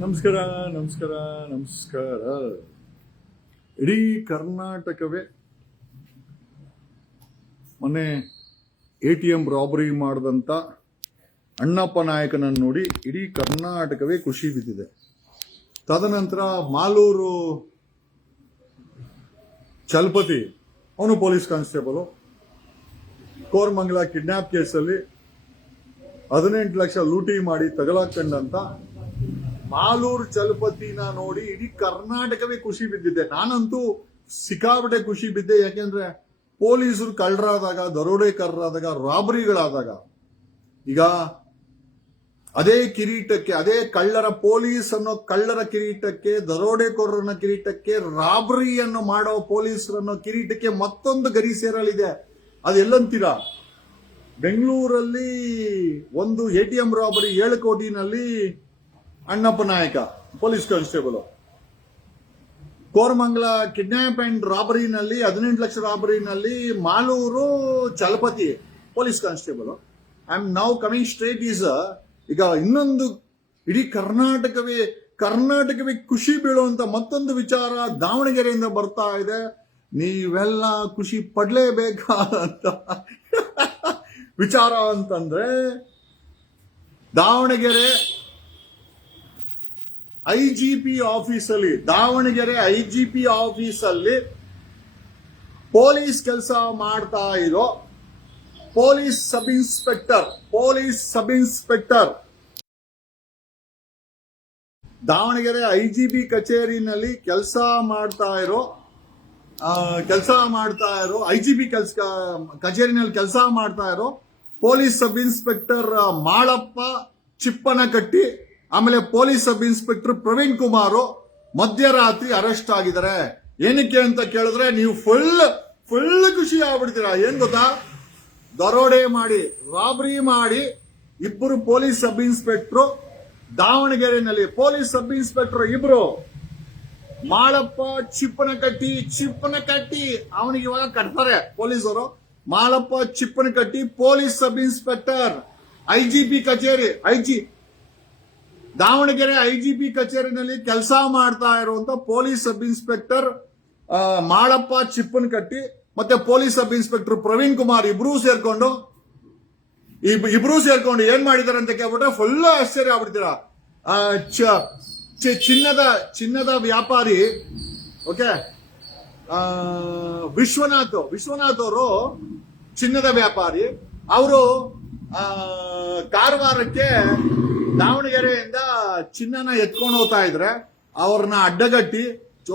ನಮಸ್ಕಾರ ನಮಸ್ಕಾರ ನಮಸ್ಕಾರ. ಇಡೀ ಕರ್ನಾಟಕವೇ ಮೊನ್ನೆ ATM ರಾಬರಿ ಮಾಡಿದಂಥ ಅಣ್ಣಪ್ಪ ನಾಯಕನನ್ನು ನೋಡಿ ಇಡೀ ಕರ್ನಾಟಕವೇ ಖುಷಿ ಬಿದ್ದಿದೆ. ತದನಂತರ ಮಾಲೂರು ಚಲಪತಿ, ಅವನು ಪೊಲೀಸ್ ಕಾನ್ಸ್ಟೇಬಲ್, ಕೋರಮಂಗಲ ಕಿಡ್ನಾಪ್ ಕೇಸಲ್ಲಿ 18 ಲಕ್ಷ ಲೂಟಿ ಮಾಡಿ ತಗಲಾಕೊಂಡಂತ ಮಾಲೂರು ಚಲಪತಿನ ನೋಡಿ ಇಡೀ ಕರ್ನಾಟಕವೇ ಖುಷಿ ಬಿದ್ದಿದೆ. ನಾನಂತೂ ಸಿಕ್ಕಾಪಟ್ಟೆ ಖುಷಿ ಬಿದ್ದೆ. ಯಾಕೆಂದ್ರೆ ಪೊಲೀಸರು ಕಳ್ಳರಾದಾಗ, ದರೋಡೆಕಾರರಾದಾಗ, ರಾಬರಿಗಳಾದಾಗ, ಈಗ ಅದೇ ಕಿರೀಟಕ್ಕೆ, ಅದೇ ಪೊಲೀಸ್ ಅನ್ನೋ ಕಳ್ಳರ ಕಿರೀಟಕ್ಕೆ, ದರೋಡೆಕೋರನ ಕಿರೀಟಕ್ಕೆ, ರಾಬರಿಯನ್ನು ಮಾಡೋ ಪೊಲೀಸರನ್ನೋ ಕಿರೀಟಕ್ಕೆ ಮತ್ತೊಂದು ಗರಿ ಸೇರಲಿದೆ. ಅದೆಲ್ಲಂತೀರಾ? ಬೆಂಗಳೂರಲ್ಲಿ ಒಂದು ATM ರಾಬರಿ 7 ಕೋಟಿನಲ್ಲಿ Annappa Nayak police constable, Koramangala kidnap and ರಾಬರಿನಲ್ಲಿ 18 ಲಕ್ಷ ರಾಬರಿನಲ್ಲಿ Malur Chalapathi police constable. I am now coming straight is ಈಗ ಇನ್ನೊಂದು ಇಡೀ ಕರ್ನಾಟಕವೇ ಖುಷಿ ಬೀಳುವಂತ ಮತ್ತೊಂದು ವಿಚಾರ ದಾವಣಗೆರೆಯಿಂದ ಬರ್ತಾ ಇದೆ. ನೀವೆಲ್ಲ ಖುಷಿ ಪಡ್ಲೇಬೇಕಾದಂತ ವಿಚಾರ ಅಂತಂದ್ರೆ, ದಾವಣಗೆರೆ IGP ಆಫೀಸಲ್ಲಿ, ದಾವಣಗೆರೆ IGP ಆಫೀಸಲ್ಲಿ ಪೊಲೀಸ್ ಕೆಲಸ ಮಾಡ್ತಾ ಇರೋ police sub inspector Davanagere IGP ಕಚೇರಿನಲ್ಲಿ ಕೆಲಸ ಮಾಡ್ತಾ ಇರೋ IGP ಕಚೇರಿನಲ್ಲಿ ಕೆಲಸ ಮಾಡ್ತಾ ಇರೋ ಪೊಲೀಸ್ ಸಬ್ ಇನ್ಸ್ಪೆಕ್ಟರ್ ಮಾಳಪ್ಪ ಚಿಪ್ಪನಕಟ್ಟಿ, ಆಮೇಲೆ police sub inspector Praveen Kumar ಮಧ್ಯರಾತ್ರಿ ಅರೆಸ್ಟ್ ಆಗಿದ್ದಾರೆ. ಏನಕ್ಕೆ ಅಂತ ಕೇಳಿದ್ರೆ ನೀವು ಫುಲ್ ಖುಷಿ ಆಗ್ಬಿಡ್ತೀರಾ. ಏನ್ ಗೊತ್ತಾ? ದರೋಡೆ ಮಾಡಿ, ರಾಬರಿ ಮಾಡಿ ಇಬ್ಬರು ಪೊಲೀಸ್ ಸಬ್ ಇನ್ಸ್ಪೆಕ್ಟರ್ ದಾವಣಗೆರೆನಲ್ಲಿ, ಪೊಲೀಸ್ ಸಬ್ ಇನ್ಸ್ಪೆಕ್ಟರ್ ಇಬ್ರು, ಮಾಳಪ್ಪ ಚಿಪ್ಪನಕಟ್ಟಿ ಅವನಿಗೆ ಇವಾಗ ಕಟ್ತಾರೆ ಪೊಲೀಸರು. Malappa Chippanakatti police sub inspector IGP ಕಚೇರಿ, ದಾವಣಗೆರೆ IGP ಕಚೇರಿನಲ್ಲಿ ಕೆಲಸ ಮಾಡ್ತಾ ಇರುವಂತ police sub inspector Malappa Chippanakatti ಮತ್ತೆ police sub inspector Praveen Kumar ಇಬ್ರು ಸೇರ್ಕೊಂಡು ಏನ್ ಮಾಡಿದಾರೆ ಅಂತ ಕೇಳ್ಬಿಟ್ರೆ ಫುಲ್ ಆಶ್ಚರ್ಯ ಆಗ್ಬಿಡ್ತೀರಾ. ಚಿನ್ನದ ವ್ಯಾಪಾರಿ, ಓಕೆ, ವಿಶ್ವನಾಥ್ ಅವರು ಚಿನ್ನದ ವ್ಯಾಪಾರಿ, ಅವರು ಕಾರವಾರಕ್ಕೆ ದಾವಣಗೆರೆಯಿಂದ ಚಿನ್ನನ ಎತ್ಕೊಂಡು ಹೋಗ್ತಾ ಇದ್ರೆ ಅವ್ರನ್ನ ಅಡ್ಡಗಟ್ಟಿ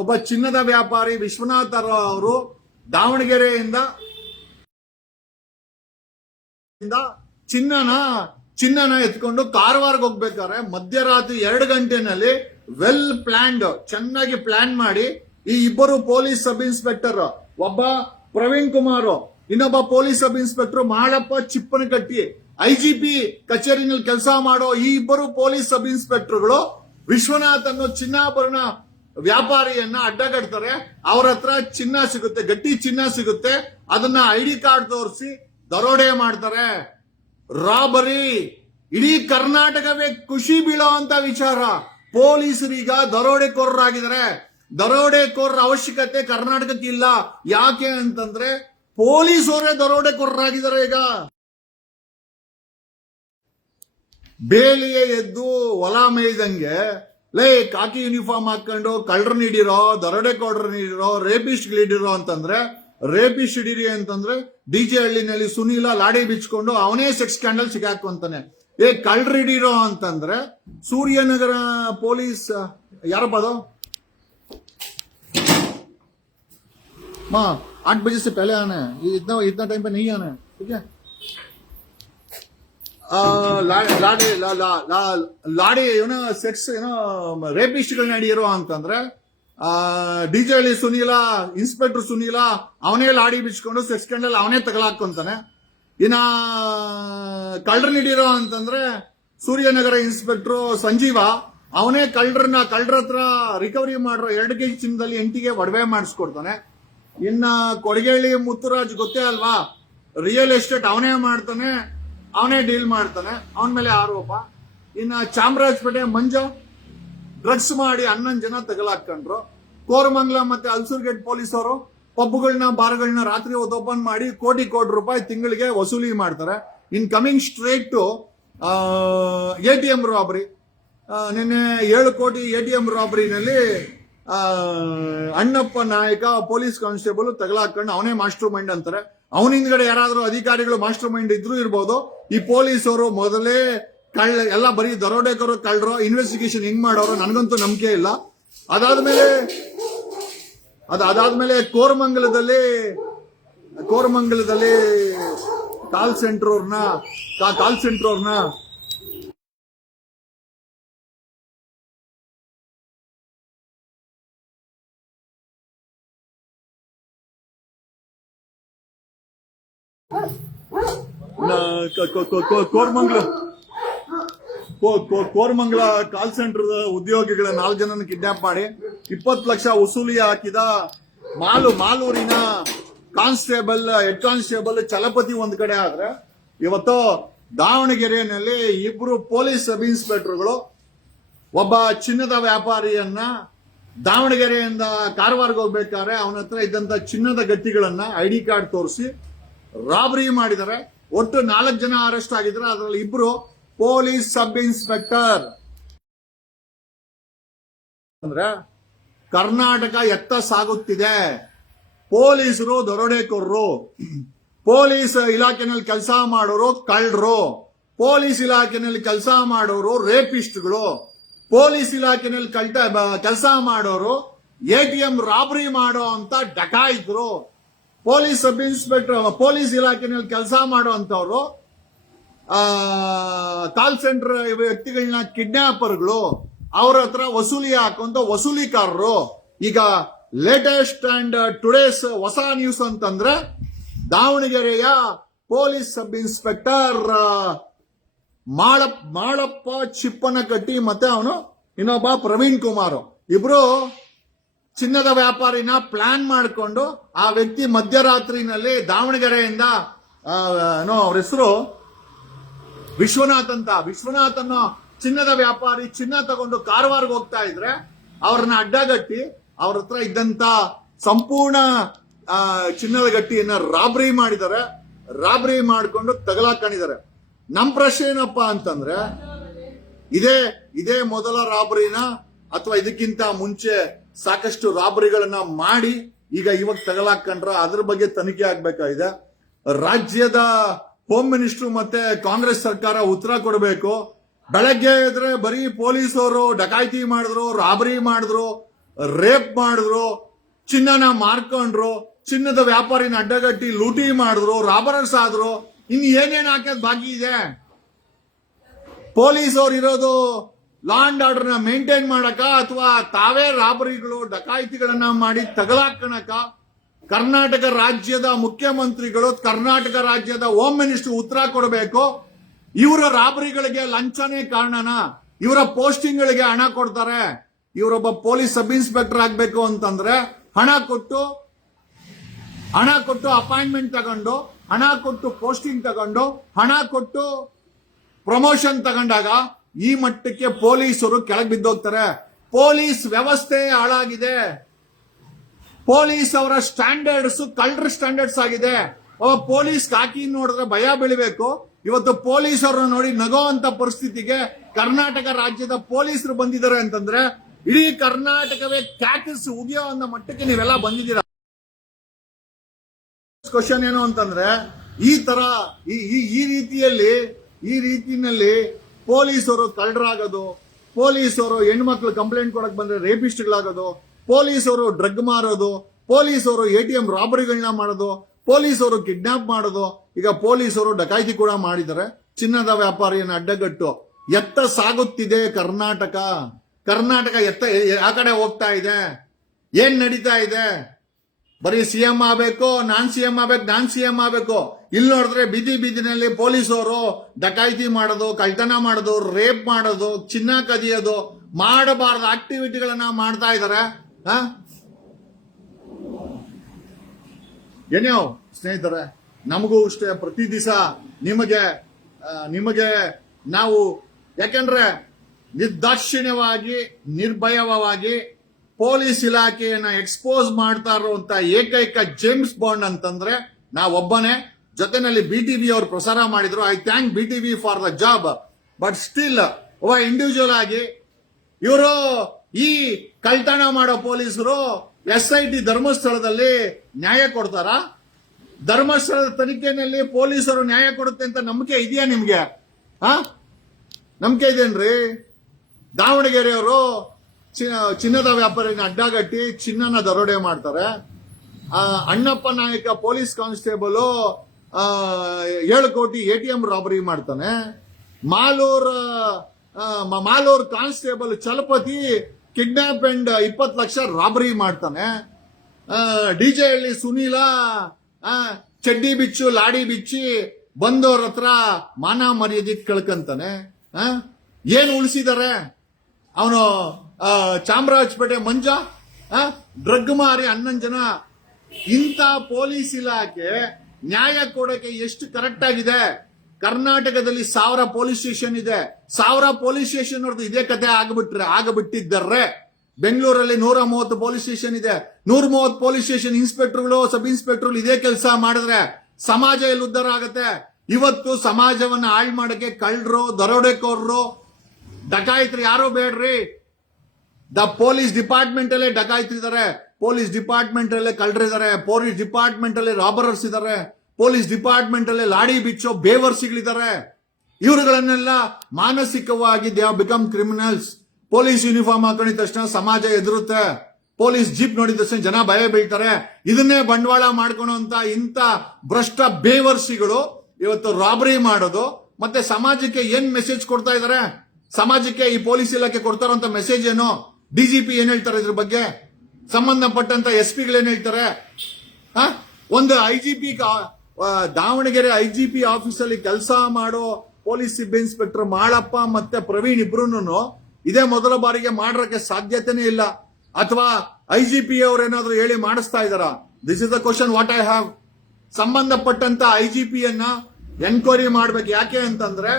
ಒಬ್ಬ ಚಿನ್ನದ ವ್ಯಾಪಾರಿ ವಿಶ್ವನಾಥ್ ಅವರು ದಾವಣಗೆರೆಯಿಂದ ಚಿನ್ನನ ಎತ್ಕೊಂಡು ಕಾರವಾರಕ್ಕೆ ಹೋಗ್ಬೇಕಾದ್ರೆ ಮಧ್ಯರಾತ್ರಿ 2 ಗಂಟೆನಲ್ಲಿ ಚೆನ್ನಾಗಿ ಪ್ಲಾನ್ ಮಾಡಿ ಈ ಇಬ್ಬರು ಪೊಲೀಸ್ ಸಬ್ ಇನ್ಸ್ಪೆಕ್ಟರ್, ಒಬ್ಬ ಪ್ರವೀಣ್ ಕುಮಾರ್, ಇನ್ನೊಬ್ಬ police sub inspector Malappa Chippanakatti, IGP ಕಚೇರಿನಲ್ಲಿ ಕೆಲಸ ಮಾಡೋ ಈ ಇಬ್ಬರು ಪೊಲೀಸ್ ಸಬ್ ಇನ್ಸ್ಪೆಕ್ಟರ್ಗಳು ವಿಶ್ವನಾಥ್ ಅನ್ನೋ ಚಿನ್ನಾಭರಣ ವ್ಯಾಪಾರಿಯನ್ನ ಅಡ್ಡಗಡ್ತಾರೆ. ಅವ್ರ ಹತ್ರ ಚಿನ್ನ ಸಿಗುತ್ತೆ, ಗಟ್ಟಿ ಚಿನ್ನ ಸಿಗುತ್ತೆ. ಅದನ್ನ ID ಕಾರ್ಡ್ ತೋರಿಸಿ ದರೋಡೆ ಮಾಡ್ತಾರೆ. ರಾಬರಿ ಇಡೀ ಕರ್ನಾಟಕವೇ ಖುಷಿ ಬೀಳೋ ಅಂತ ವಿಚಾರ. ಪೊಲೀಸರೀಗ ದರೋಡೆಕೋರರಾಗಿದ್ದಾರೆ. ದರೋಡೆಕೋರರ ಅವಶ್ಯಕತೆ ಕರ್ನಾಟಕಕ್ಕೆ ಇಲ್ಲ. ಯಾಕೆ ಅಂತಂದ್ರೆ ಪೊಲೀಸರೇ ದರೋಡೆಕೋರರಾಗಿದ್ದಾರೆ. ಈಗ ಬೇಲಿಯೇ ಎದ್ದು ಹೊಲ ಮೇಯ್ದಂಗೆ ಕಾಕಿ ಯೂನಿಫಾರ್ಮ್ ಹಾಕೊಂಡು ಕಳ್ಳರನ್ನ ಹಿಡಿರೋ, ದರೋಡೆಕೋರರನ್ನ ಹಿಡಿರೋ, ರೇಪಿಸ್ಟ್ ಹಿಡಿರೋ ಅಂತಂದ್ರೆ, ರೇಪಿಸ್ಟ್ ಹಿಡೀರಿ ಅಂತಂದ್ರೆ DJ ಹಳ್ಳಿನಲ್ಲಿ ಸುನೀಲ ಲಾಡಿ ಬಿಚ್ಕೊಂಡು ಅವನೇ ಸೆಕ್ಸ್ ಸ್ಕ್ಯಾಂಡಲ್ ಸಿಗಾಕೊಂತಾನೆ. ಕಳ್ಳರು ಹಿಡಿರೋ ಅಂತಂದ್ರೆ ಸೂರ್ಯನಗರ ಪೊಲೀಸ್ ಯಾರಪ್ಪ ಅದು, 8 बजे से पहले आना है, इतना टाइम पे नहीं आना है, ठीक है? ಲಾಡಿ ಏನೋ ಸೆಕ್ಸ್ ರೇಪಿಸ್ಟ್ಗಳನ್ನ ಹಿಡಿಯರೋ ಅಂತಂದ್ರೆ DJ ಹಳ್ಳಿ ಸುನೀಲ, ಇನ್ಸ್ಪೆಕ್ಟರ್ ಸುನೀಲ ಅವನೇ ಲಾಡಿ ಬಿಚ್ಕೊಂಡು ಸೆಕ್ಸ್ ಸ್ಕ್ಯಾಂಡಲ್ ಅವನೇ ತಗಲಾಕೊಂತಾನೆ. ಇನ್ನ ಕಳ್ಳರನ್ನ ಹಿಡಿಯರೋ ಅಂತಂದ್ರೆ ಸೂರ್ಯನಗರ ಇನ್ಸ್ಪೆಕ್ಟರ್ ಸಂಜೀವ, ಅವನೇ ಕಳ್ಳರ ಹತ್ರ ರಿಕವರಿ ಮಾಡಿರೋ 2 kg ಚಿನ್ನದಲ್ಲಿ 8ಗೆ ಒಡವೆ ಮಾಡಿಸ್ಕೊಡ್ತಾನೆ. ಇನ್ನ ಕೊಡಗೇಳಿ ಮುತ್ತುರಾಜ್ ಗೊತ್ತೇ ಅಲ್ವಾ, ರಿಯಲ್ ಎಸ್ಟೇಟ್ ಅವನೇ ಮಾಡ್ತಾನೆ, ಅವನೇ ಡೀಲ್ ಮಾಡ್ತಾನೆ, ಅವನ ಮೇಲೆ ಆರೋಪ. ಇನ್ನ ಚಾಮರಾಜಪೇಟೆ ಮಂಜು ಡ್ರಗ್ಸ್ ಮಾಡಿ 11 ಜನ ತಗಲಾಕೊಂಡ್ರು. ಕೋರಮಂಗಲ ಮತ್ತೆ ಅಲ್ಸೂರ್ಗೇಟ್ ಪೊಲೀಸ್ ಅವರು ಪಬ್ಗಳನ್ನ ಬಾರ್ಗಳನ್ನ ರಾತ್ರಿ ಹೊತ್ತು ಓಪನ್ ಮಾಡಿ ಕೋಟಿ ರೂಪಾಯಿ ತಿಂಗಳಿಗೆ ವಸೂಲಿ ಮಾಡ್ತಾರೆ. In coming straight to ATM robbery. ನಿನ್ನೆ 7 ಕೋಟಿ ATM ರಾಬರಿನಲ್ಲಿ Annappa Nayak police constable ತಗಲಾಕೊಂಡು ಅವನೇ ಮಾಸ್ಟರ್ ಮೈಂಡ್ ಅಂತಾರೆ. ಅವನ ಹಿಂದ್ಗಡೆ ಯಾರಾದ್ರೂ ಅಧಿಕಾರಿಗಳು ಮಾಸ್ಟರ್ ಮೈಂಡ್ ಇದ್ರೂ ಇರ್ಬೋದು. ಈ ಪೊಲೀಸ್ ಅವರು ಮೊದಲೇ ಎಲ್ಲ ಬರೀ ದರೋಡೆಕರು ಕಳ್ಳರು. ಇನ್ವೆಸ್ಟಿಗೇಷನ್ ಹೆಂಗ್ ಮಾಡೋರು ನನಗಂತೂ ನಂಬಿಕೆ ಇಲ್ಲ. ಅದಾದ್ಮೇಲೆ ಕೋರಮಂಗಲದಲ್ಲಿ ಕಾಲ್ ಸೆಂಟರ್ ಅವ್ರನ್ನ ಕೋರಮಂಗಲ ಕಾಲ್ ಸೆಂಟರ್ ಉದ್ಯೋಗಿಗಳ 4 ಜನನ ಕಿಡ್ನಾಪ್ ಮಾಡಿ 20 ಲಕ್ಷ ವಸೂಲಿ ಹಾಕಿದ ಮಾಲೂರಿನ ಹೆಡ್ ಕಾನ್ಸ್ಟೇಬಲ್ ಚಲಪತಿ ಒಂದ್ ಕಡೆ ಆದ್ರೆ, ಇವತ್ತು ದಾವಣಗೆರೆಯಲ್ಲಿ 2 ಪೊಲೀಸ್ ಸಬ್ ಇನ್ಸ್ಪೆಕ್ಟರ್ಗಳು ಒಬ್ಬ ಚಿನ್ನದ ವ್ಯಾಪಾರಿಯನ್ನ ದಾವಣಗೆರೆಯಿಂದ ಕಾರವಾರಕ್ಕೆ ಹೋಗ್ಬೇಕಾದ್ರೆ ಅವನ ಹತ್ರ ಇದ್ದಂತ ಚಿನ್ನದ ಗಟ್ಟಿಗಳನ್ನ ID ಕಾರ್ಡ್ ತೋರಿಸಿ ರಾಬರಿ ಮಾಡಿದ್ದಾರೆ. ಒಟ್ಟು 4 ಜನ ಅರೆಸ್ಟ್ ಆಗಿದ್ದಾರೆ. ಅದರಲ್ಲಿ 2 ಪೊಲೀಸ್ ಸಬ್ ಇನ್ಸ್ಪೆಕ್ಟರ್. ಅಂದ್ರೆ ಕರ್ನಾಟಕ ಎತ್ತ ಸಾಗುತ್ತಿದೆ. ಪೊಲೀಸರು ದರೋಡೆಕೋರರು, ಪೊಲೀಸ್ ಇಲಾಖೆನಲ್ಲಿ ಕೆಲಸ ಮಾಡೋರು ಕಳ್ಳರು, ಪೊಲೀಸ್ ಇಲಾಖೆನಲ್ಲಿ ಕೆಲಸ ಮಾಡೋರು ರೇಪಿಸ್ಟ್ಗಳು, ಪೊಲೀಸ್ ಇಲಾಖೆನಲ್ಲಿ ಕೆಲಸ ಮಾಡೋರು ATM ರಾಬರಿ ಮಾಡೋ ಅಂತ ಡಕಾಯಿತರು, ಪೊಲೀಸ್ ಸಬ್ ಇನ್ಸ್ಪೆಕ್ಟರ್ ಪೊಲೀಸ್ ಇಲಾಖೆನಲ್ಲಿ ಕೆಲಸ ಮಾಡುವಂತವ್ರು ಕಾಲ್ ಸೆಂಟರ್ ವ್ಯಕ್ತಿಗಳನ್ನ ಕಿಡ್ನಾಪರ್ಗಳು, ಅವ್ರ ಹತ್ರ ವಸೂಲಿ ಹಾಕುವಂತ ವಸೂಲಿಕಾರರು. ಈಗ ಲೇಟೆಸ್ಟ್ ಅಂಡ್ ಟುಡೇಸ್ ಹೊಸ ನ್ಯೂಸ್ ಅಂತಂದ್ರೆ ದಾವಣಗೆರೆಯ police sub inspector Malappa Chippanakatti ಮತ್ತೆ ಅವನು ಇನ್ನೊಬ್ಬ ಪ್ರವೀಣ್ ಕುಮಾರ್, 2 ಚಿನ್ನದ ವ್ಯಾಪಾರಿನ ಪ್ಲಾನ್ ಮಾಡಿಕೊಂಡು ಆ ವ್ಯಕ್ತಿ ಮಧ್ಯರಾತ್ರಿನಲ್ಲಿ ದಾವಣಗೆರೆಯಿಂದ ಅವ್ರ ಹೆಸರು ವಿಶ್ವನಾಥ್ ಅನ್ನೋ ಚಿನ್ನದ ವ್ಯಾಪಾರಿ ಚಿನ್ನ ತಗೊಂಡು ಕಾರವಾರಕ್ಕೆ ಹೋಗ್ತಾ ಇದ್ರೆ ಅವ್ರನ್ನ ಅಡ್ಡಗಟ್ಟಿ ಅವ್ರ ಹತ್ರ ಇದ್ದಂತ ಸಂಪೂರ್ಣ ಚಿನ್ನದ ಗಟ್ಟಿಯನ್ನ ರಾಬರಿ ಮಾಡಿದ್ದಾರೆ. ರಾಬರಿ ಮಾಡಿಕೊಂಡು ತಗಲಾಕೊಂಡಿದ್ದಾರೆ. ನಮ್ ಪ್ರಶ್ನೆ ಏನಪ್ಪ ಅಂತಂದ್ರೆ ಇದೇ ಮೊದಲ ರಾಬರಿನ ಅಥವಾ ಇದಕ್ಕಿಂತ ಮುಂಚೆ ಸಾಕಷ್ಟು ರಾಬರಿಗಳನ್ನ ಮಾಡಿ ಇವಾಗ ತಗಲಾಕೊಂಡ್ರ ಅದ್ರ ಬಗ್ಗೆ ತನಿಖೆ ಆಗ್ಬೇಕಾಗಿದೆ. ರಾಜ್ಯದ ಹೋಮ್ ಮಿನಿಸ್ಟರ್ ಮತ್ತೆ ಕಾಂಗ್ರೆಸ್ ಸರ್ಕಾರ ಉತ್ತರ ಕೊಡಬೇಕು. ಬೆಳಗ್ಗೆ ಇದ್ರೆ ಬರೀ ಪೊಲೀಸರು ಡಕಾಯಿತಿ ಮಾಡಿದ್ರು, ರಾಬರಿ ಮಾಡಿದ್ರು, ರೇಪ್ ಮಾಡಿದ್ರು, ಚಿನ್ನನ ಮಾರ್ಕೊಂಡ್ರು, ಚಿನ್ನದ ವ್ಯಾಪಾರಿನ ಅಡ್ಡಗಟ್ಟಿ ಲೂಟಿ ಮಾಡಿದ್ರು, ರಾಬರರ್ಸ್ ಆದ್ರು. ಇನ್ನು ಏನೇನ್ ಹಾಕೋದ್ ಬಾಕಿ ಇದೆ? ಪೊಲೀಸ್ ಅವ್ರು ಇರೋದು ಲಾ ಅಂಡ್ ಆರ್ಡರ್ ನ ಮೇಂಟೈನ್ ಮಾಡಕ ಅಥವಾ ತಾವೇ ರಾಬರಿಗಳು ಡಕಾಯಿತಿಗಳನ್ನ ಮಾಡಿ ತಗಲಾಕಣಕ? ಕರ್ನಾಟಕ ರಾಜ್ಯದ ಮುಖ್ಯಮಂತ್ರಿಗಳು, ಕರ್ನಾಟಕ ರಾಜ್ಯದ ಹೋಮ್ ಮಿನಿಸ್ಟರ್ ಉತ್ತರ ಕೊಡಬೇಕು. ಇವರ ರಾಬರಿಗಳಿಗೆ ಲಂಚನೇ ಕಾರಣನಾ? ಇವರ ಪೋಸ್ಟಿಂಗ್ ಗಳಿಗೆ ಹಣ ಕೊಡ್ತಾರೆ. ಇವರೊಬ್ಬ ಪೊಲೀಸ್ ಸಬ್ ಇನ್ಸ್ಪೆಕ್ಟರ್ ಆಗ್ಬೇಕು ಅಂತಂದ್ರೆ ಹಣ ಕೊಟ್ಟು ಅಪಾಯಿಂಟ್ಮೆಂಟ್ ತಗೊಂಡು, ಹಣ ಕೊಟ್ಟು ಪೋಸ್ಟಿಂಗ್ ತಗೊಂಡು, ಹಣ ಕೊಟ್ಟು ಪ್ರಮೋಷನ್ ತಗೊಂಡಾಗ ಈ ಮಟ್ಟಕ್ಕೆ ಪೊಲೀಸರು ಕೆಳಗೆ ಬಿದ್ದೋಗ್ತಾರೆ. ಪೊಲೀಸ್ ವ್ಯವಸ್ಥೆ ಹಾಳಾಗಿದೆ. ಪೊಲೀಸ್ ಅವರ ಸ್ಟ್ಯಾಂಡರ್ಡ್ಸ್ ಕಳ್ಳರ ಸ್ಟ್ಯಾಂಡರ್ಡ್ಸ್ ಆಗಿದೆ. ಪೊಲೀಸ್ ಕಾಕಿ ನೋಡಿದ್ರೆ ಭಯ ಬೀಳಬೇಕು. ಇವತ್ತು ಪೊಲೀಸ್ ಅವರನ್ನ ನೋಡಿ ನಗೋಂತ ಪರಿಸ್ಥಿತಿಗೆ ಕರ್ನಾಟಕ ರಾಜ್ಯದ ಪೊಲೀಸರು ಬಂದಿದ್ದಾರೆ ಅಂತಂದ್ರೆ ಇಡೀ ಕರ್ನಾಟಕವೇ ಕ್ಯಾಟಿಸ್ ಉಗಿಯೋ ಅನ್ನೋ ಮಟ್ಟಕ್ಕೆ ನೀವೆಲ್ಲ ಬಂದಿದ್ದೀರಾ. ಕ್ವಶನ್ ಏನು ಅಂತಂದ್ರೆ ಈ ರೀತಿಯಲ್ಲಿ ಪೊಲೀಸರು ಕಳ್ಳರಾಗೋದು, ಪೊಲೀಸರು ಹೆಣ್ಮಕ್ಳು ಕಂಪ್ಲೇಂಟ್ ಕೊಡಕ್ ಬಂದ್ರೆ ರೇಪಿಸ್ಟ್ಗಳಾಗೋದು, ಪೊಲೀಸರು ಡ್ರಗ್ ಮಾರೋದು, ಪೊಲೀಸರು ATM ರಾಬರಿಗಳನ್ನ ಮಾಡೋದು, ಪೊಲೀಸರು ಕಿಡ್ನಾಪ್ ಮಾಡೋದು, ಈಗ ಪೊಲೀಸರು ಡಕಾಯಿತಿ ಕೂಡ ಮಾಡಿದ್ದಾರೆ. ಚಿನ್ನದ ವ್ಯಾಪಾರಿಯನ್ನು ಅಡ್ಡಗಟ್ಟು ಎತ್ತ ಸಾಗುತ್ತಿದೆ ಕರ್ನಾಟಕ ಎತ್ತ ಆ ಕಡೆ ಹೋಗ್ತಾ ಇದೆ. ಏನ್ ನಡೀತಾ ಇದೆ? ಬರೀ CM ಆಗ್ಬೇಕು, ನಾನ್ CM ಆಗ್ಬೇಕು. ಇಲ್ಲಿ ನೋಡಿದ್ರೆ ಬೀದಿನಲ್ಲಿ ಪೊಲೀಸರು ಡಕಾಯಿತಿ ಮಾಡೋದು, ಕಳ್ತನ ಮಾಡೋದು, ರೇಪ್ ಮಾಡೋದು, ಚಿನ್ನ ಕದಿಯೋದು, ಮಾಡಬಾರದ ಆಕ್ಟಿವಿಟಿಗಳನ್ನ ಮಾಡ್ತಾ ಇದಾರೆ. ಏನೋ ಸ್ನೇಹಿತರೆ, ನಮಗೂ ಅಷ್ಟೇ ಪ್ರತಿ ದಿವಸ ನಿಮಗೆ ನಾವು, ಯಾಕೆಂದ್ರೆ ನಿರ್ದಾಕ್ಷಿಣ್ಯವಾಗಿ ನಿರ್ಭಯವಾಗಿ ಪೊಲೀಸ್ ಇಲಾಖೆಯನ್ನ ಎಕ್ಸ್ಪೋಸ್ ಮಾಡ್ತಾ ಇರುವಂತ ಏಕೈಕ ಜೇಮ್ಸ್ ಬಾಂಡ್ ಅಂತಂದ್ರೆ ನಾವೊಬ್ಬನೇ. ಜೊತೆನಲ್ಲಿ BTV ಅವರು ಪ್ರಸಾರ ಮಾಡಿದ್ರು. I thank BTV for the job. But still ಒಬ್ಬ ಇಂಡಿವಿಜುವಲ್ ಆಗಿ ಇವರು ಈ ಕಳ್ತನ ಮಾಡೋ ಪೊಲೀಸರು SIT ಧರ್ಮಸ್ಥಳದಲ್ಲಿ ನ್ಯಾಯ ಕೊಡ್ತಾರ? ಧರ್ಮಸ್ಥಳದ ತನಿಖೆಯಲ್ಲಿ ಪೊಲೀಸರು ನ್ಯಾಯ ಕೊಡುತ್ತೆ ಅಂತ ನಂಬಿಕೆ ಇದೆಯಾ ನಿಮ್ಗೆ? ನಂಬಿಕೆ ಇದೆಯೇನ್ರಿ? ದಾವಣಗೆರೆಯವರು ಚಿನ್ನದ ವ್ಯಾಪಾರಿನ ಅಡ್ಡಗಟ್ಟಿ ಚಿನ್ನನ ದರೋಡೆ ಮಾಡ್ತಾರೆ. ಅಣ್ಣಪ್ಪ ನಾಯಕ ಪೊಲೀಸ್ ಕಾನ್ಸ್ಟೇಬಲ್ 7 ಕೋಟಿ ATM ರಾಬರಿ ಮಾಡ್ತಾನೆ. Malur constable Chalapathi kidnap and 20 lakh robbery ಮಾಡ್ತಾನೆ. DJ ಹಳ್ಳಿ ಸುನೀಲ ಚಡ್ಡಿ ಬಿಚ್ಚು ಲಾಡಿ ಬಿಚ್ಚಿ ಬಂದವ್ರ ಹತ್ರ ಮಾನ ಮರ್ಯಾದೆ ಕಳ್ಕಂತಾನೆ. ಏನು ಉಳಿಸಿದಾರೆ? ಅವನು ಚಾಮರಾಜಪೇಟೆ ಮಂಜ ಡ್ರಗ್ ಮಾರಿ 11 ಜನ. ಇಂಥ ಪೊಲೀಸ್ ಇಲಾಖೆ ನ್ಯಾಯ ಕೊಡಕ್ಕೆ ಎಷ್ಟು ಕರೆಕ್ಟ್ ಆಗಿದೆ? ಕರ್ನಾಟಕದಲ್ಲಿ 1000 ಪೊಲೀಸ್ ಸ್ಟೇಷನ್ ಇದೆ. 1000 ಪೊಲೀಸ್ ಸ್ಟೇಷನ್ ಅವ್ರದ್ದು ಇದೇ ಕತೆ ಆಗಬಿಟ್ಟಿದ್ದಾರೆ. ಬೆಂಗಳೂರಲ್ಲಿ 130 ಪೊಲೀಸ್ ಸ್ಟೇಷನ್ ಇದೆ. 130 ಪೊಲೀಸ್ ಸ್ಟೇಷನ್ ಇನ್ಸ್ಪೆಕ್ಟರ್ಗಳು ಸಬ್ ಇನ್ಸ್ಪೆಕ್ಟರ್ಗಳು ಇದೇ ಕೆಲಸ ಮಾಡಿದ್ರೆ ಸಮಾಜ ಎಲ್ಲಿ ಉದ್ಧಾರ ಆಗತ್ತೆ? ಇವತ್ತು ಸಮಾಜವನ್ನ ಹಾಳು ಮಾಡಕ್ಕೆ ಕಳ್ಳರು, ದರೋಡೆಕೋರರು, ಡಕಾಯಿತರು ಯಾರು ಬೇಡ್ರಿ. ಪೊಲೀಸ್ ಡಿಪಾರ್ಟ್ಮೆಂಟ್ ಅಲ್ಲೇ ಡಕಾಯಿತರಿದ್ದಾರೆ, ಪೊಲೀಸ್ ಡಿಪಾರ್ಟ್ಮೆಂಟ್ ಅಲ್ಲೇ ಕಳ್ಳರಿದ್ದಾರೆ, ಪೊಲೀಸ್ ಡಿಪಾರ್ಟ್ಮೆಂಟ್ ಅಲ್ಲೇ ರಾಬರರ್ಸ್ ಇದ್ದಾರೆ, ಪೊಲೀಸ್ ಡಿಪಾರ್ಟ್ಮೆಂಟ್ ಅಲ್ಲೇ ಲಾಡಿ ಬಿಚ್ಚೋ ಬೇವರ್ಸಿಗಳಿದ್ದಾರೆ. ಇವರುಗಳನ್ನೆಲ್ಲ ಮಾನಸಿಕವಾಗಿ they have become criminals. Police uniform ಹಾಕೊಂಡಿದ ತಕ್ಷಣ ಸಮಾಜ ಎದುರುತ್ತೆ. ಪೊಲೀಸ್ ಜೀಪ್ ನೋಡಿದ ತಕ್ಷಣ ಜನ ಭಯ ಬೀಳ್ತಾರೆ. ಇದನ್ನೇ ಬಂಡವಾಳ ಮಾಡ್ಕೊಳ್ಳುವಂತ ಇಂಥ ಭ್ರಷ್ಟ ಬೇವರ್ಸಿಗಳು ಇವತ್ತು ರಾಬರಿ ಮಾಡೋದು. ಮತ್ತೆ ಸಮಾಜಕ್ಕೆ ಏನ್ ಮೆಸೇಜ್ ಕೊಡ್ತಾ ಇದಾರೆ? ಸಮಾಜಕ್ಕೆ ಈ ಪೊಲೀಸ್ ಇಲಾಖೆ ಕೊಡ್ತಾರಂತ ಮೆಸೇಜ್ ಏನು? DGP ಏನ್ ಹೇಳ್ತಾರೆ ಇದ್ರ ಬಗ್ಗೆ? ಸಂಬಂಧಪಟ್ಟಂತ SP ಏನ್ ಹೇಳ್ತಾರೆ? ಒಂದು IGP ದಾವಣಗೆರೆ IGP ಆಫೀಸಲ್ಲಿ ಕೆಲಸ ಮಾಡೋ ಪೊಲೀಸ್ ಸಬ್ ಇನ್ಸ್ಪೆಕ್ಟರ್ ಮಾಳಪ್ಪ ಮತ್ತೆ ಪ್ರವೀಣ್ ಇಬ್ರು ಇದೇ ಮೊದಲ ಬಾರಿಗೆ ಮಾಡೋಕೆ ಸಾಧ್ಯತೆನೇ ಇಲ್ಲ. ಅಥವಾ IGP ಅವರೇನಾದ್ರೂ ಹೇಳಿ ಮಾಡಿಸ್ತಾ ಇದಾರ? This is the question what I have. ಸಂಬಂಧಪಟ್ಟಂತ IGP ಅನ್ನ ಎನ್ಕ್ವೈರಿ ಮಾಡ್ಬೇಕು. ಯಾಕೆ ಅಂತಂದ್ರೆ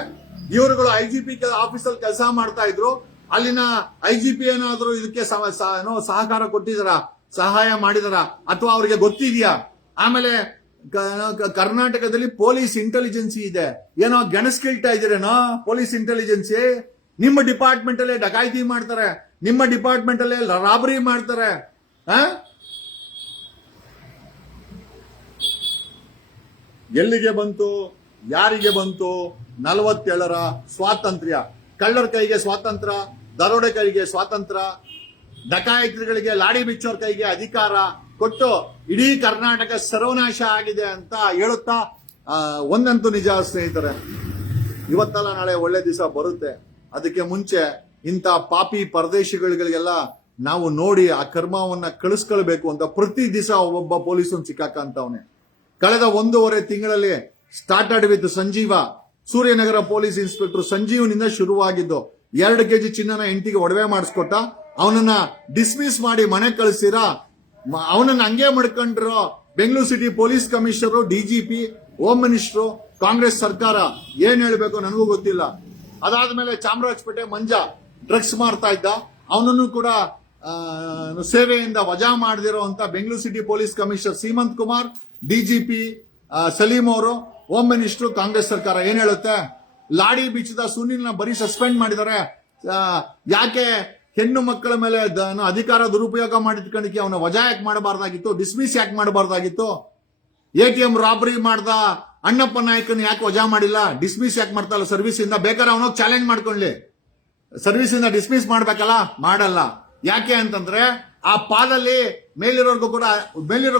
ಇವರುಗಳು IGP ಆಫೀಸಲ್ಲಿ ಕೆಲಸ ಮಾಡ್ತಾ ಇದ್ರು. ಅಲ್ಲಿನ IGP ಏನಾದ್ರು ಇದಕ್ಕೆ ಸಹಕಾರ ಕೊಟ್ಟಿದಾರ, ಸಹಾಯ ಮಾಡಿದಾರ, ಅಥವಾ ಅವ್ರಿಗೆ ಗೊತ್ತಿದ್ಯಾ? ಆಮೇಲೆ ಕರ್ನಾಟಕದಲ್ಲಿ ಪೊಲೀಸ್ ಇಂಟೆಲಿಜೆನ್ಸಿ ಇದೆ. ಏನೋ ಗೆಣಸ್ಕಿಳ್ತಾ ಇದೀರೇನೋ ಪೊಲೀಸ್ ಇಂಟೆಲಿಜೆನ್ಸಿ? ನಿಮ್ಮ ಡಿಪಾರ್ಟ್ಮೆಂಟ್ ಅಲ್ಲೇ ಡಕಾಯಿತಿ ಮಾಡ್ತಾರೆ, ನಿಮ್ಮ ಡಿಪಾರ್ಟ್ಮೆಂಟ್ ಅಲ್ಲೇ ರಾಬರಿ ಮಾಡ್ತಾರೆ. ಎಲ್ಲಿಗೆ ಬಂತು? ಯಾರಿಗೆ ಬಂತು 47ರ ಸ್ವಾತಂತ್ರ್ಯ? ಕಳ್ಳರ ಕೈಗೆ ಸ್ವಾತಂತ್ರ್ಯ, ದರೋಡೆ ಕೈಗೆ ಸ್ವಾತಂತ್ರ್ಯ, ಡಕಾಯಿತರುಗಳಿಗೆ ಲಾಡಿ ಬಿಚ್ಚೋರ್ ಕೈಗೆ ಅಧಿಕಾರ ಕೊಟ್ಟು ಇಡೀ ಕರ್ನಾಟಕ ಸರ್ವನಾಶ ಆಗಿದೆ ಅಂತ ಹೇಳುತ್ತಾ ಒಂದಂತೂ ನಿಜ ಸ್ನೇಹಿತರೆ, ಇವತ್ತಲ್ಲ ನಾಳೆ ಒಳ್ಳೆ ದಿವಸ ಬರುತ್ತೆ. ಅದಕ್ಕೆ ಮುಂಚೆ ಇಂಥ ಪಾಪಿ ಪರದೇಶಿಗಳಿಗೆಲ್ಲ ನಾವು ನೋಡಿ ಆ ಕರ್ಮವನ್ನ ಕಳಿಸ್ಕೊಳ್ಬೇಕು ಅಂತ ಪ್ರತಿ ದಿವಸ ಒಬ್ಬ ಪೊಲೀಸನ್ ಸಿಕ್ಕಾಕಂತವನೆ. ಕಳೆದ 1.5 ತಿಂಗಳಲ್ಲಿ started with Sanjeeva. Suryanagar police inspector ಸಂಜೀವನಿಂದ ಶುರುವಾಗಿದ್ದು 2 ಕೆಜಿ ಚಿನ್ನನ ಹೆಂಡತಿಗೆ ಒಡವೆ ಮಾಡಿಸ್ಕೊಟ್ಟ. ಅವನನ್ನ ಡಿಸ್ಮಿಸ್ ಮಾಡಿ ಮನೆ ಕಳಿಸಿರಾ? ಅವನನ್ನ ಹಂಗೆ ಮಾಡ್ಕೊಂಡ್ರು Bengaluru city police commissioner, DGP, home minister, Congress ಸರ್ಕಾರ. ಏನ್ ಹೇಳ್ಬೇಕು ನನಗೂ ಗೊತ್ತಿಲ್ಲ. ಅದಾದ್ಮೇಲೆ ಚಾಮರಾಜಪೇಟೆ ಮಂಜ ಡ್ರಗ್ಸ್ ಮಾಡ್ತಾ ಇದ್ದ, ಅವನನ್ನು ಕೂಡ ಸೇವೆಯಿಂದ ವಜಾ ಮಾಡದಿರೋ ಅಂತ Bengaluru city police commissioner Seemanth Kumar, DGP Saleem ಅವರು, ಹೋಮ್ ಮಿನಿಸ್ಟರ್, ಕಾಂಗ್ರೆಸ್ ಸರ್ಕಾರ ಏನ್ ಹೇಳುತ್ತೆ? ಲಾಡಿ ಬಿಚ್ಚದ ಸುನೀಲ್ನ ಬರೀ ಸಸ್ಪೆಂಡ್ ಮಾಡಿದ್ದಾರೆ. ಯಾಕೆ ಹೆಣ್ಣು ಮಕ್ಕಳ ಮೇಲೆ ಅಧಿಕಾರ ದುರುಪಯೋಗ ಮಾಡಿದ್ಕೊಂಡಕ್ಕೆ ಅವನ ವಜಾ ಯಾಕೆ ಮಾಡಬಾರ್ದಾಗಿತ್ತು? ಡಿಸ್ಮಿಸ್ ಯಾಕೆ ಮಾಡಬಾರ್ದಾಗಿತ್ತು? ATM ರಾಬರಿ ಮಾಡ್ದ ಅಣ್ಣಪ್ಪ ನಾಯಕನ ಯಾಕೆ ವಜಾ ಮಾಡಿಲ್ಲ? ಡಿಸ್ಮಿಸ್ ಯಾಕೆ ಮಾಡ್ತಾರಲ್ಲ ಸರ್ವಿಸ್ ಇಂದ? ಬೇಕಾದ್ರೆ ಅವನೋಗಿ ಚಾಲೆಂಜ್ ಮಾಡ್ಕೊಳ್ಳಿ, ಸರ್ವಿಸ್ ಇಂದ ಡಿಸ್ಮಿಸ್ ಮಾಡ್ಬೇಕಲ್ಲ, ಮಾಡಲ್ಲ. ಯಾಕೆ ಅಂತಂದ್ರೆ ಆ ಪಾಲಲ್ಲಿ ಮೇಲಿರೋರ್ಗೂ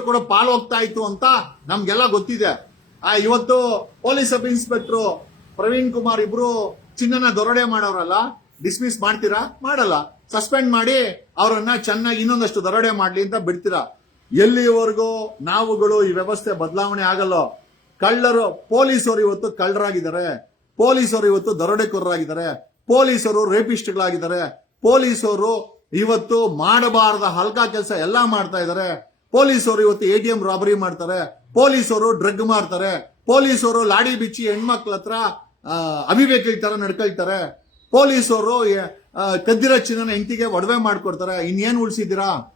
ಕೂಡ ಪಾಲು ಹೋಗ್ತಾ ಇತ್ತು ಅಂತ ನಮ್ಗೆಲ್ಲ ಗೊತ್ತಿದೆ. ಇವತ್ತು police sub inspector Praveen Kumar ಇಬ್ರು ಚಿನ್ನನ ದರೋಡೆ ಮಾಡೋರಲ್ಲ, ಡಿಸ್ಮಿಸ್ ಮಾಡ್ತೀರಾ? ಮಾಡಲ್ಲ. ಸಸ್ಪೆಂಡ್ ಮಾಡಿ ಅವರನ್ನ ಚೆನ್ನಾಗಿ ಇನ್ನೊಂದಷ್ಟು ದರೋಡೆ ಮಾಡ್ಲಿ ಅಂತ ಬಿಡ್ತೀರಾ? ಎಲ್ಲಿವರೆಗೂ ನಾವುಗಳು ಈ ವ್ಯವಸ್ಥೆ ಬದಲಾವಣೆ ಆಗಲ್ಲ. ಕಳ್ಳರು, ಪೊಲೀಸರು ಇವತ್ತು ಕಳ್ಳರಾಗಿದ್ದಾರೆ, ಪೊಲೀಸರು ಇವತ್ತು ದರೋಡೆಕೋರರಾಗಿದ್ದಾರೆ, ಪೊಲೀಸರು ರೇಪಿಸ್ಟ್ಗಳಾಗಿದ್ದಾರೆ, ಪೊಲೀಸರು ಇವತ್ತು ಮಾಡಬಾರದ ಹಲ್ಕಾ ಕೆಲಸ ಎಲ್ಲಾ ಮಾಡ್ತಾ ಇದ್ದಾರೆ. ಪೊಲೀಸರು ಇವತ್ತು ATM ರಾಬರಿ ಮಾಡ್ತಾರೆ, ಪೊಲೀಸರು ಡ್ರಗ್ ಮಾಡ್ತಾರೆ, ಪೊಲೀಸರು ಲಾಡಿ ಬಿಚ್ಚಿ ಹೆಣ್ಮಕ್ಳ ಹತ್ರ ಅವಿವೇಕಿ ತರ ನಡ್ಕೊಳ್ತಾರೆ, ಪೊಲೀಸರು ಕದ್ದಿರೋ ಚಿನ್ನನ ಹೆಂಡತಿಗೆ ಒಡವೆ ಮಾಡ್ಕೊಡ್ತಾರೆ. ಇನ್ನೇನ್ ಉಳಿಸಿದ್ದೀರಾ?